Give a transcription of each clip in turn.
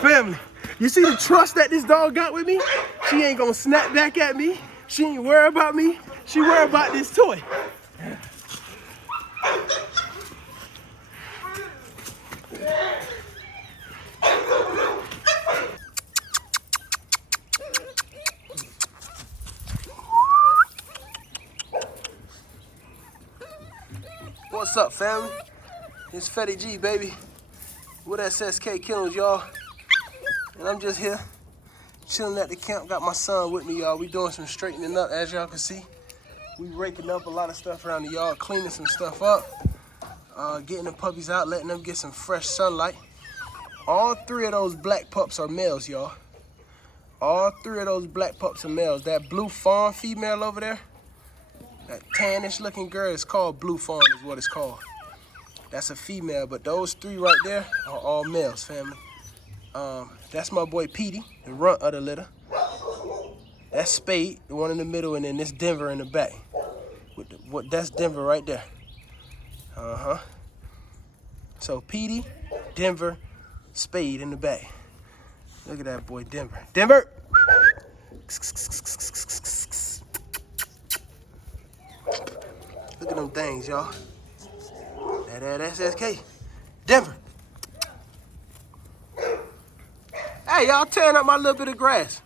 Family, you see the trust that this dog got with me? She ain't gonna snap back at me. She ain't worried about me. She worried about this toy. What's up, family? It's Fetty G, baby. With sskk Killings, y'all. And I'm just here, chilling at the camp. Got my son with me, y'all. We doing some straightening up, as y'all can see. We raking up a lot of stuff around the yard, cleaning some stuff up, getting the puppies out, letting them get some fresh sunlight. All 3 of those black pups are males, y'all. All 3 of those black pups are males. That blue fawn female over there, that tannish looking girl, is called blue fawn, is what it's called. That's a female, but those 3 right there are all males, family. That's my boy Petey, the runt of the litter. That's Spade, the one in the middle, and then this Denver in the back. That's Denver right there. So Petey, Denver, Spade in the back. Look at that boy Denver. Denver! Look at them things, y'all. That's SK. Denver. Hey, y'all tearing up my little bit of grass.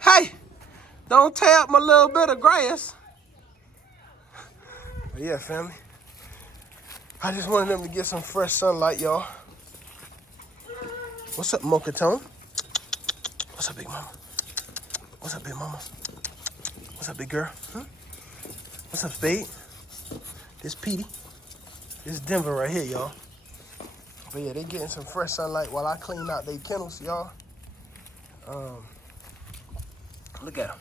Hey, don't tear up my little bit of grass. But yeah, family. I just wanted them to get some fresh sunlight, y'all. What's up, Mocha Tone? What's up, big mama? What's up, big mama? What's up, big girl? What's up, Spade? This Petey. This Denver right here, y'all. But yeah, they getting some fresh sunlight while I clean out their kennels, y'all. Look at them.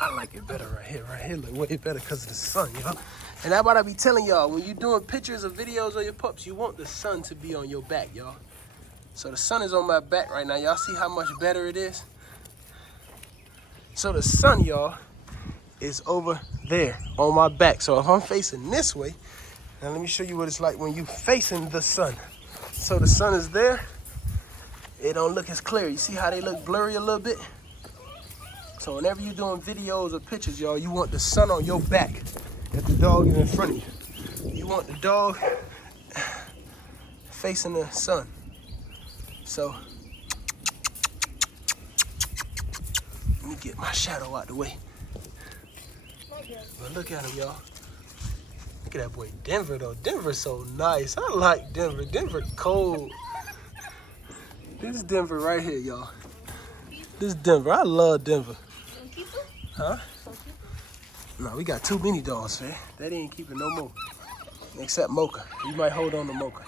I like it better right here. Right here look way better because of the sun, y'all. And that's what I be telling y'all. When you're doing pictures or videos of your pups, you want the sun to be on your back, y'all. So the sun is on my back right now. Y'all see how much better it is? So the sun, y'all, is over there on my back. So if I'm facing this way, now let me show you what it's like when you facing the sun. So the sun is there. It don't look as clear. You see how they look blurry a little bit? So whenever you're doing videos or pictures, y'all, you want the sun on your back if the dog is in front of you. You want the dog facing the sun. So let me get my shadow out the way. But look at him, y'all. Look at that boy Denver, though. Denver's so nice. I like Denver. Denver cold. This is Denver right here, y'all. This is Denver. I love Denver. Huh? No, we got too many dogs, man. That ain't keeping no more. Except Mocha. We might hold on to Mocha.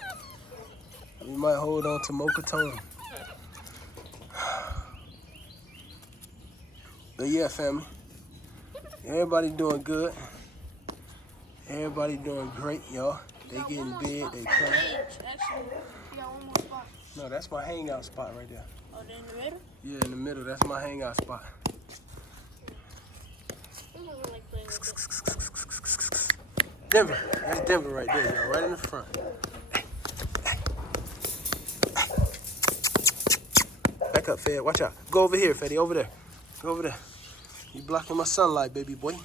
We might hold on to Mocha Tone. But yeah, family. Everybody doing good. Everybody doing great, y'all. They getting big, they playing. No, that's my hangout spot right there. Oh, they're in the middle? Yeah, in the middle. That's my hangout spot. Denver. That's Denver right there, y'all. Right in the front. Back up, Fed. Watch out. Go over here, Fetty. Over there. Go over there. You blocking my sunlight, baby boy.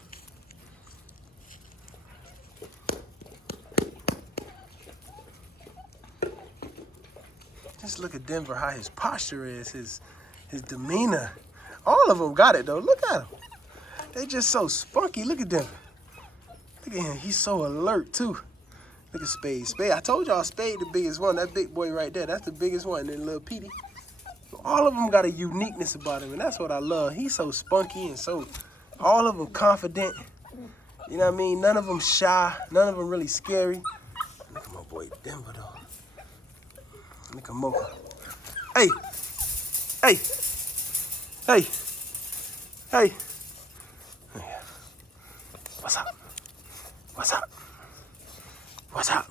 Just look at Denver, how his posture is, his demeanor. All of them got it, though. Look at him. They just so spunky. Look at Denver. Look at him. He's so alert, too. Look at Spade. Spade, I told y'all Spade the biggest one. That big boy right there, that's the biggest one. And then little Petey. All of them got a uniqueness about him, and that's what I love. He's so spunky and so, all of them confident. You know what I mean? None of them shy. None of them really scary. Look at my boy Denver, though. Look at Mocha. Hey. Hey. Hey. Hey. What's up? What's up? What's up?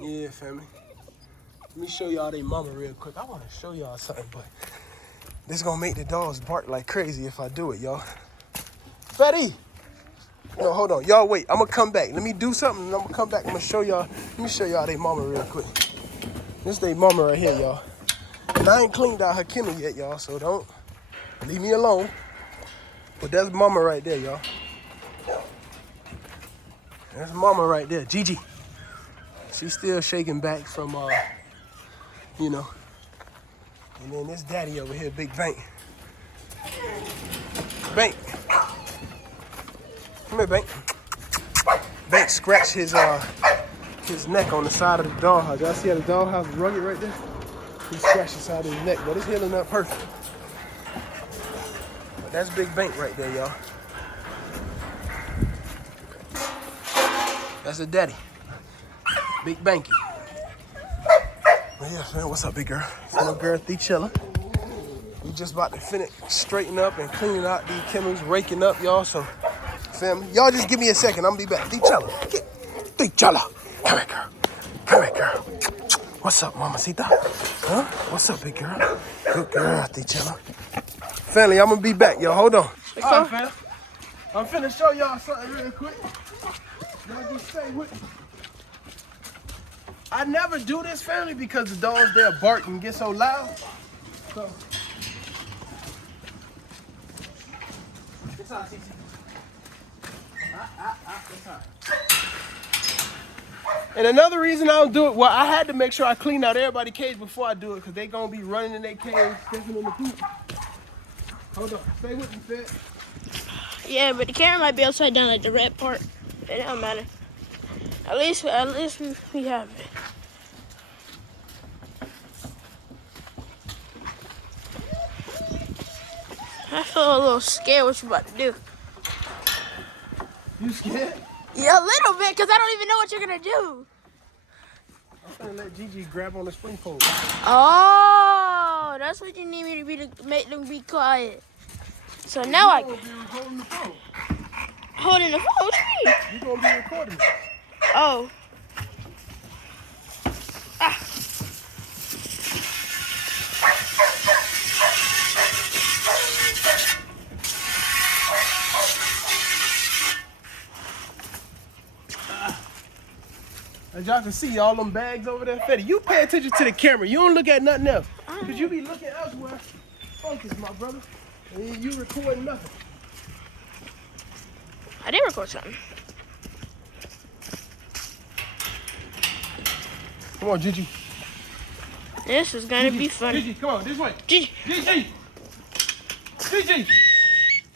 Yeah, family. Let me show y'all they mama real quick. I want to show y'all something, but this is going to make the dogs bark like crazy if I do it, y'all. Fetty! No, hold on. Y'all wait. I'm gonna come back. Let me do something and I'm gonna come back. I'm gonna show y'all. Let me show y'all they mama real quick. This they mama right here, y'all. And I ain't cleaned out her kennel yet, y'all, so don't leave me alone. But that's mama right there, y'all. That's mama right there, Gigi. She's still shaking back from, you know. And then this daddy over here, Big Bank. Bank. Come here, Bank. Bank scratched his neck on the side of the doghouse. Y'all see how the doghouse is rugged right there? He scratched the side of his neck, but it's healing up perfect. But that's Big Bank right there, y'all. That's the daddy. Big Banky. But yeah, man, what's up, big girl? It's little girl, Chilla. We just about to finish straightening up and cleaning out these kennels, raking up, y'all. So, family, y'all just give me a second. I'm gonna be back. Chilla. Chilla. Come here, girl. Come here, girl. What's up, mamacita? Huh? What's up, big girl? Good girl, Chilla. Family, I'm gonna be back, y'all. Hold on. All right, fam. I'm finna show y'all something real quick. Y'all just stay with me. I never do this, family, because the dogs there bark and get so loud. So, it's all right, Cece. It's all right. And another reason I don't do it, well, I had to make sure I clean out everybody's cage before I do it, because they gonna be running in their cage, stepping in the poop. Hold on, stay with me, Fed. Yeah, but the camera might be upside down like the red part. It don't matter. At least we have it. I feel a little scared what you about to do. You scared? Yeah, a little bit, because I don't even know what you're going to do. I'm gonna let Gigi grab on the spring pole. Oh, that's what you need me to be to make them be quiet. So now I can. Holding the phone. Holding the phone? What you mean? You're gonna be recording it. Oh. Ah. As y'all can see, all them bags over there, Fetty, you pay attention to the camera. You don't look at nothing else. Because you be looking elsewhere. Focus, my brother. And you recording nothing. I did record something. Come on, Gigi. This is going to be fun. Gigi, come on, this way. Gigi. Gigi. Gigi.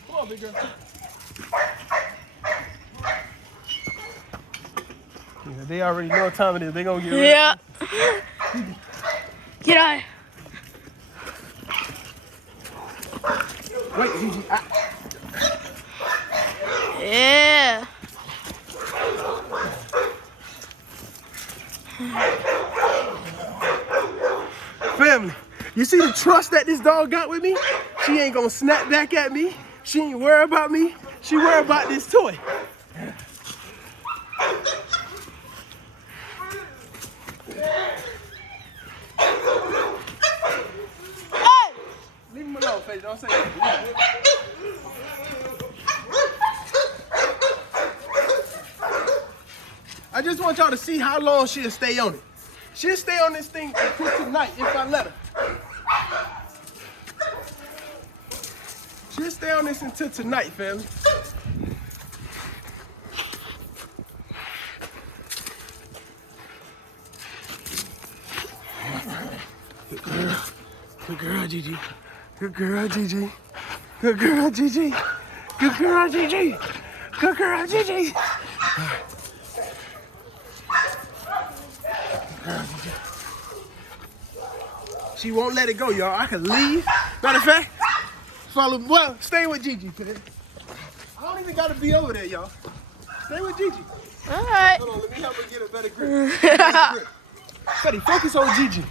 Come on, big girl. Yeah, they already know what time it is. They gonna get ready. Yeah. Get out. Wait, Gigi. Yeah. Family, you see the trust that this dog got with me? She ain't gonna snap back at me. She ain't worried about me. She worried about this toy. Hey! Leave him alone, Faith. Don't say that. I just want y'all to see how long she'll stay on it. She'll stay on this thing until tonight if I let her. She'll stay on this until tonight, family. Good girl. Good girl, Gigi. Good girl, Gigi. Good girl, Gigi. Good girl, Gigi. Good girl, Gigi. She won't let it go, y'all. I can leave. Matter of fact, well, stay with Gigi, man. I don't even gotta be over there, y'all. Stay with Gigi. All right. Hold on, let me help her get a better grip. Betty, focus on Gigi.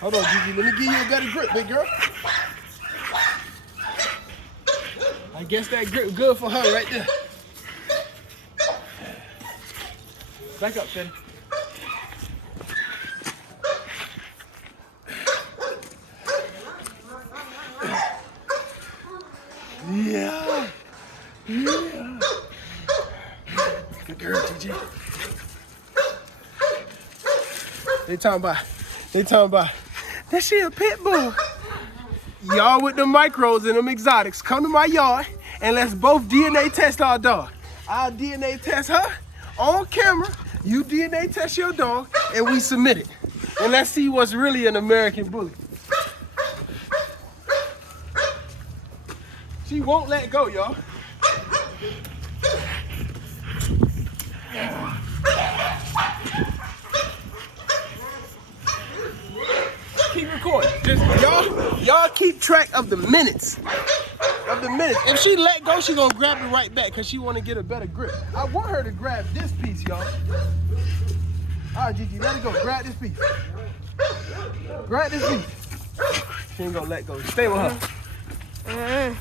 Hold on, Gigi. Let me give you a better grip, big girl. I guess that grip good for her right there. Back up, Fetty. They talking about, that she a pit bull. Y'all with the micros and them exotics, come to my yard and let's both DNA test our dog. I'll DNA test her on camera. You DNA test your dog and we submit it. And let's see what's really an American bully. She won't let go, y'all. Keep recording. Just y'all keep track of the minutes. If she let go, she gonna grab it right back because she wanna get a better grip. I want her to grab this piece, y'all. All right, Gigi, let it go. Grab this piece. Grab this piece. She ain't gonna let go. Stay with her.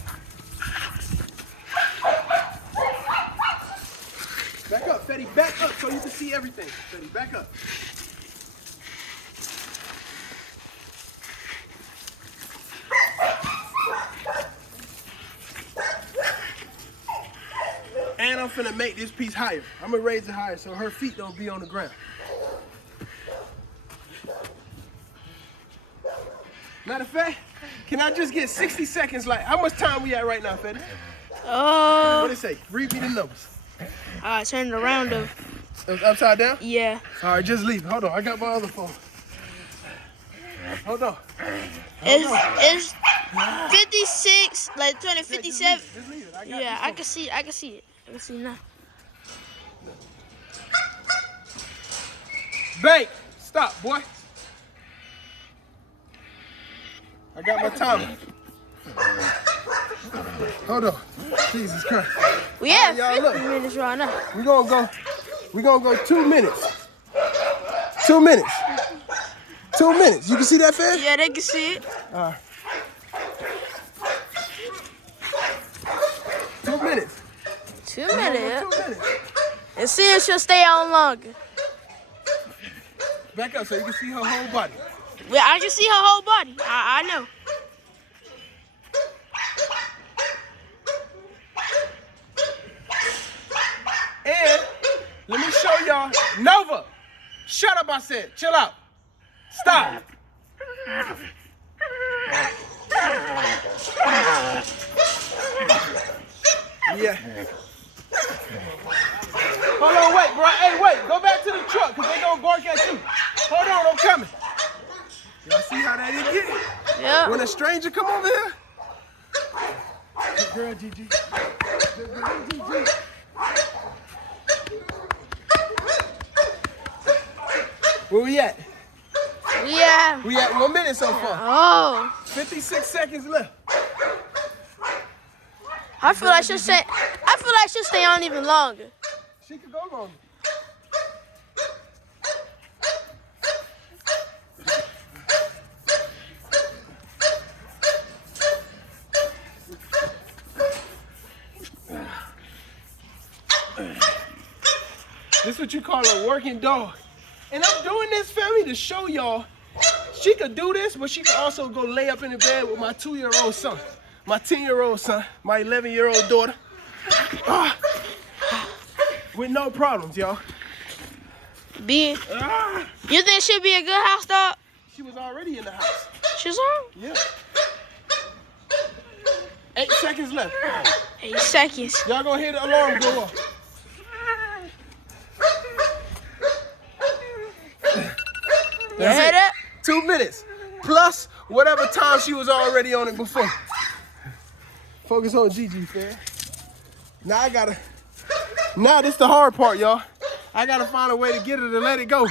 Back up, Fetty. Back up so you can see everything. Fetty, back up. And I'm finna make this piece higher. I'm gonna raise it higher so her feet don't be on the ground. Matter of fact, can I just get 60 seconds? Like, how much time we at right now, Fetty? What did it say? Read me the numbers. Turn it around though. Upside down? Yeah. All right, just leave it. Hold on, I got my other phone. Hold on. It's 56, like 20, 57. Just leave it. Yeah, I can see it. I can see now. Bank. Stop, boy. I got my timer. Hold on. Jesus Christ. We have y'all, 50 minutes right now. We're gonna go 2 minutes. 2 minutes. 2 minutes. You can see that, Fed? Yeah, they can see it. 2 minutes. 2 minutes. 2 minutes. And see if she'll stay on longer. Back up so you can see her whole body. Well, I can see her whole body. I know. And let me show y'all. Nova, shut up, I said. Chill out. Stop. Yeah. Hold on, wait, bro. Hey, wait. Go back to the truck because they gonna bark at you. Hold on, I'm coming. Y'all see how that is getting? Yeah. When a stranger come over here. Good girl, Gigi. Good girl, Gigi. Where we at? Yeah. We at 1 minute so far. Oh. 56 seconds left. I feel like she'll stay on even longer. She could go longer. This is what you call a working dog. And I'm doing this, family, to show y'all she could do this, but she could also go lay up in the bed with my 2-year-old son, my 10-year-old son, my 11-year-old daughter. With no problems, y'all. You think she'll be a good house dog? She was already in the house. She's on? Yeah. 8 seconds left. 8 seconds. Y'all gonna hear the alarm go off. That's Head it. up. 2 minutes. Plus whatever time she was already on it before. Focus on Gigi, fam. Now this the hard part, y'all. I gotta find a way to get her to let it go.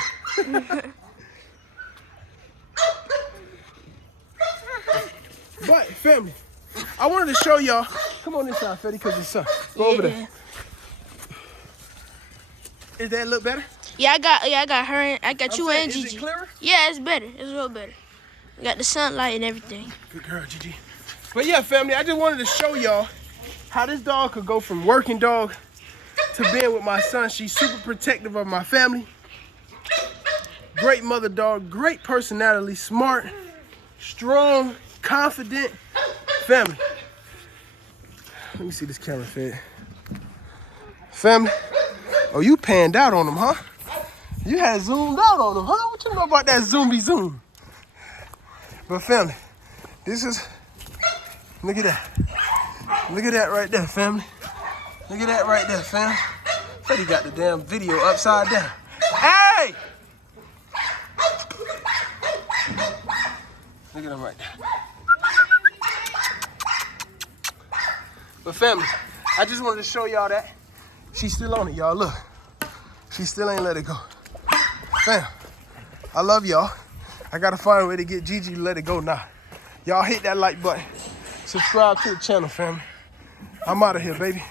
But, family, I wanted to show y'all. Come on this side, Fetty, because it's sun. Go over there. Does that look better? Yeah, I got her and I got you and Gigi. Is it clearer? Yeah, it's better. It's real better. We got the sunlight and everything. Good girl, Gigi. But yeah, family, I just wanted to show y'all how this dog could go from working dog to being with my son. She's super protective of my family. Great mother dog, great personality, smart, strong, confident family. Let me see this camera, Fed. Family. Oh, you panned out on them, huh? You had zoomed out on him, huh? What you know about that zoomy zoom? But family, this is, look at that. Look at that right there, family. Look at that right there, fam. Freddy got the damn video upside down. Hey! Look at him right there. But family, I just wanted to show y'all that. She's still on it, y'all. Look. She still ain't let it go. Fam, I love y'all. I gotta find a way to get Gigi to let it go now. Y'all hit that like button. Subscribe to the channel, family. I'm out of here, baby.